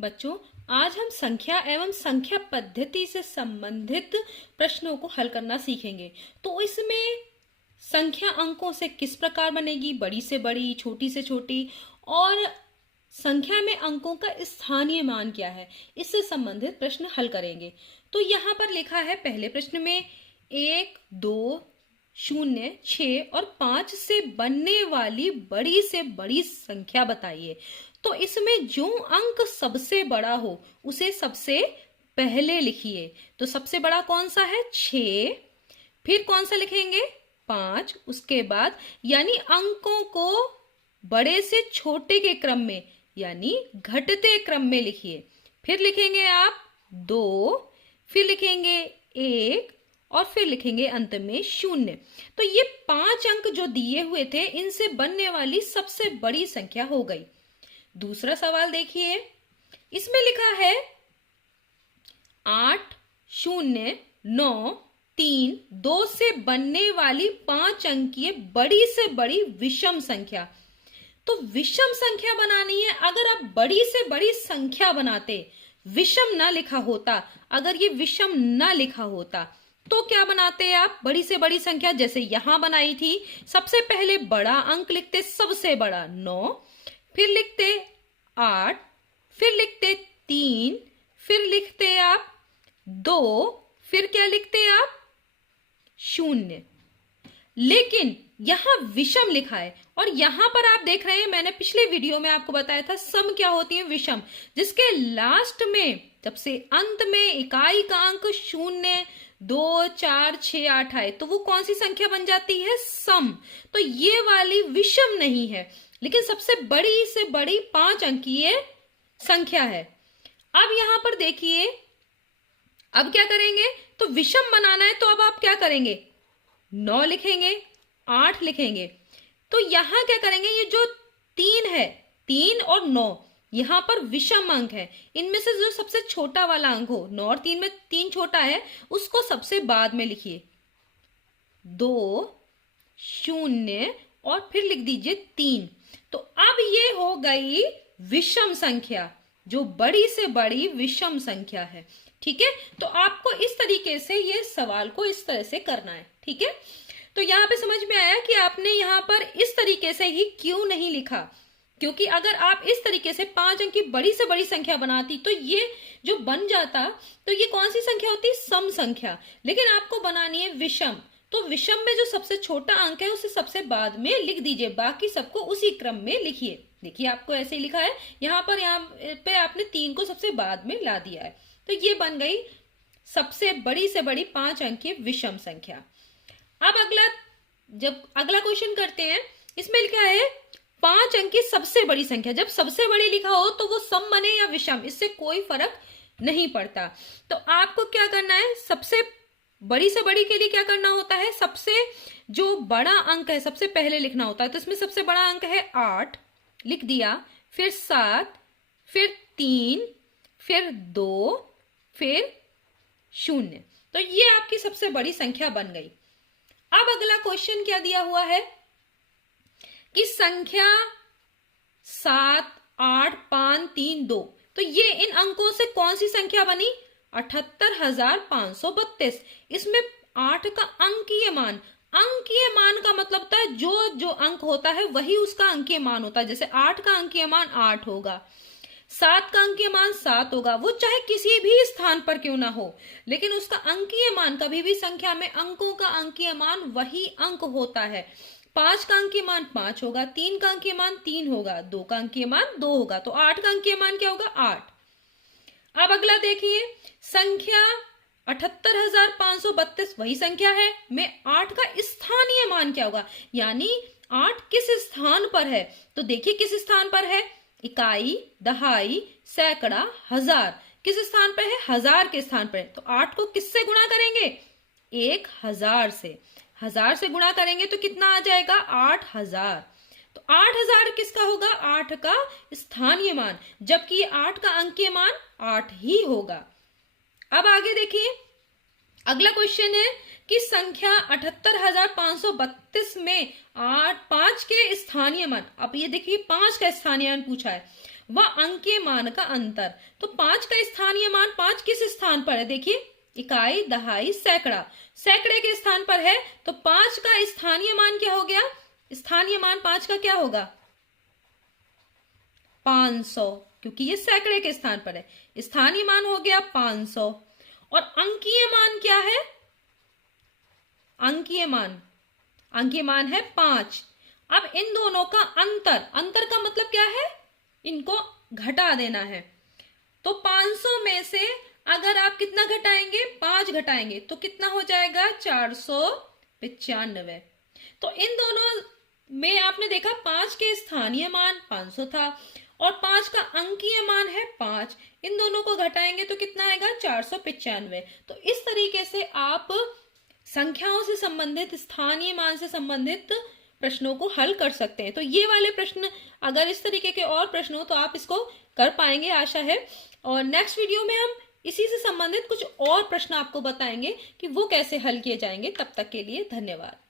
बच्चों, आज हम संख्या एवं संख्या पद्धति से संबंधित प्रश्नों को हल करना सीखेंगे। तो इसमें संख्या अंकों से किस प्रकार बनेगी, बड़ी से बड़ी, छोटी से छोटी, और संख्या में अंकों का स्थानीय मान क्या है, इससे संबंधित प्रश्न हल करेंगे। तो यहाँ पर लिखा है पहले प्रश्न में 1, 2, 0, 6 और 5 से बनने वाली बड़ी से बड़ी संख्या बताइए। तो इसमें जो अंक सबसे बड़ा हो उसे सबसे पहले लिखिए। तो सबसे बड़ा कौन सा है? 6। फिर कौन सा लिखेंगे? 5। उसके बाद यानी अंकों को बड़े से छोटे के क्रम में यानी घटते क्रम में लिखिए। फिर लिखेंगे आप 2, फिर लिखेंगे 1 और फिर लिखेंगे अंत में 0। तो ये 5 अंक जो दिए हुए थे इनसे बनने वाली सबसे बड़ी संख्या हो गई। दूसरा सवाल देखिए, इसमें लिखा है 8, 0, 9, 3, 2 से बनने वाली 5 अंकीय बड़ी से बड़ी विषम संख्या। तो विषम संख्या बनानी है। अगर आप बड़ी से बड़ी संख्या बनाते, विषम ना लिखा होता, अगर ये विषम ना लिखा होता तो क्या बनाते आप? बड़ी से बड़ी संख्या जैसे यहां बनाई थी। सबसे पहले बड़ा अंक लिखते, सबसे बड़ा 9, फिर लिखते 8, फिर लिखते 3, फिर लिखते आप 2, फिर क्या लिखते आप? 0। लेकिन यहां विषम लिखा है और यहां पर आप देख रहे हैं, मैंने पिछले वीडियो में आपको बताया था सम क्या होती है, विषम, जिसके लास्ट में सबसे अंत में इकाई का अंक 0, 2, 4, 6, 8 आए तो वो कौन सी संख्या बन जाती है? सम। तो ये वाली विषम नहीं है, लेकिन सबसे बड़ी से बड़ी 5 अंकीय संख्या है। अब यहां पर देखिए, अब क्या करेंगे? तो विषम बनाना है तो अब आप क्या करेंगे? 9 लिखेंगे, 8 लिखेंगे। तो यहां क्या करेंगे? ये जो 3 है, 3 और 9 यहां पर विषम अंक है। इनमें से जो सबसे छोटा वाला अंक हो, 9 और 3 में 3 छोटा है, उसको सबसे बाद में लिखिए। 2, 0 और फिर लिख दीजिए 3। तो अब ये हो गई विषम संख्या, जो बड़ी से बड़ी विषम संख्या है। ठीक है, तो आपको इस तरीके से ये सवाल को इस तरह से करना है। ठीक है, तो यहां पे समझ में आया कि आपने यहां पर इस तरीके से ही क्यों नहीं लिखा, क्योंकि अगर आप इस तरीके से 5 अंक की बड़ी से बड़ी संख्या बनाती तो ये जो बन जाता, तो ये कौन सी संख्या होती? सम संख्या। लेकिन आपको बनानी है विषम, तो विषम में जो सबसे छोटा अंक है उसे सबसे बाद में लिख दीजिए, बाकी सबको उसी क्रम में लिखिए। देखिए आपको ऐसे ही लिखा है, यहाँ पे आपने 3 को सबसे बाद में ला दिया है। तो ये बन गई सबसे बड़ी से बड़ी 5 अंक की विषम संख्या। अब अगला क्वेश्चन करते हैं। इसमें लिखा है 5 अंक की सबसे बड़ी संख्या। जब सबसे बड़ी लिखा हो तो वो सम बने या विषम, इससे कोई फर्क नहीं पड़ता। तो आपको क्या करना है? सबसे बड़ी से बड़ी के लिए क्या करना होता है? सबसे जो बड़ा अंक है सबसे पहले लिखना होता है। तो इसमें सबसे बड़ा अंक है 8, लिख दिया, फिर 7, फिर 3, फिर 2, फिर 0। तो ये आपकी सबसे बड़ी संख्या बन गई। अब अगला क्वेश्चन क्या दिया हुआ है कि संख्या 7, 8, 5, 3, 2, तो ये इन अंकों से कौन सी संख्या बनी? 78,532। इसमें 8 का अंकीय मान, अंकीय मान का मतलब होता है जो जो अंक होता है वही उसका अंकीय मान होता है। जैसे 8 का अंकीय मान 8 होगा, 7 का अंकीय मान 7 होगा, वो चाहे किसी भी स्थान पर क्यों ना हो, लेकिन उसका अंकीय मान, कभी भी संख्या में अंकों का अंकीय मान वही अंक होता है। 5 का अंकीय मान 5 होगा, 3 का अंकीय मान 3 होगा, 2 का अंकीय मान 2 होगा, तो 8 का अंकीय मान क्या होगा? 8। अब अगला देखिए, संख्या 78,532 वही संख्या है, में 8 का स्थानीय मान क्या होगा? यानी 8 किस स्थान पर है? तो देखिए किस स्थान पर है? इकाई, दहाई, सैकड़ा, हजार, किस स्थान पर है? हजार के स्थान पर है। तो 8 को किससे गुणा करेंगे? 1000 से। 1000 से गुणा करेंगे तो कितना आ जाएगा? 8000। तो 8000 किसका होगा? 8 का स्थानीय मान, जबकि 8 का अंकीय मान 8 ही होगा। अब आगे देखिए, अगला क्वेश्चन है कि संख्या 78,532 में 5 के स्थानीय मान, अब ये देखिए 5 का स्थानीय मान पूछा है, वह अंकीय मान का अंतर। तो 5 का स्थानीय मान, 5 किस स्थान पर है, देखिए इकाई, दहाई, सैकड़ा, सैकड़े के स्थान पर है। तो 5 का स्थानीय मान क्या हो गया, स्थानीय मान 5 का क्या होगा, 500, क्योंकि ये सैकड़े के स्थान पर है। स्थानीय मान हो गया 500। और अंकीय मान क्या है, अंकीय मान है 5। अब इन दोनों का अंतर, अंतर का मतलब क्या है, इनको घटा देना है। तो 500 में से अगर आप कितना घटाएंगे, 5 घटाएंगे तो कितना हो जाएगा, 495। तो इन दोनों में आपने देखा 5 के स्थानीय मान 500 था और 5 का अंकीय मान है 5, इन दोनों को घटाएंगे तो कितना आएगा, 495। तो इस तरीके से आप संख्याओं से संबंधित, स्थानीय मान से संबंधित प्रश्नों को हल कर सकते हैं। तो ये वाले प्रश्न, अगर इस तरीके के और प्रश्न हो तो आप इसको कर पाएंगे, आशा है। और नेक्स्ट वीडियो में हम इसी से संबंधित कुछ और प्रश्न आपको बताएंगे कि वो कैसे हल किए जाएंगे। तब तक के लिए धन्यवाद।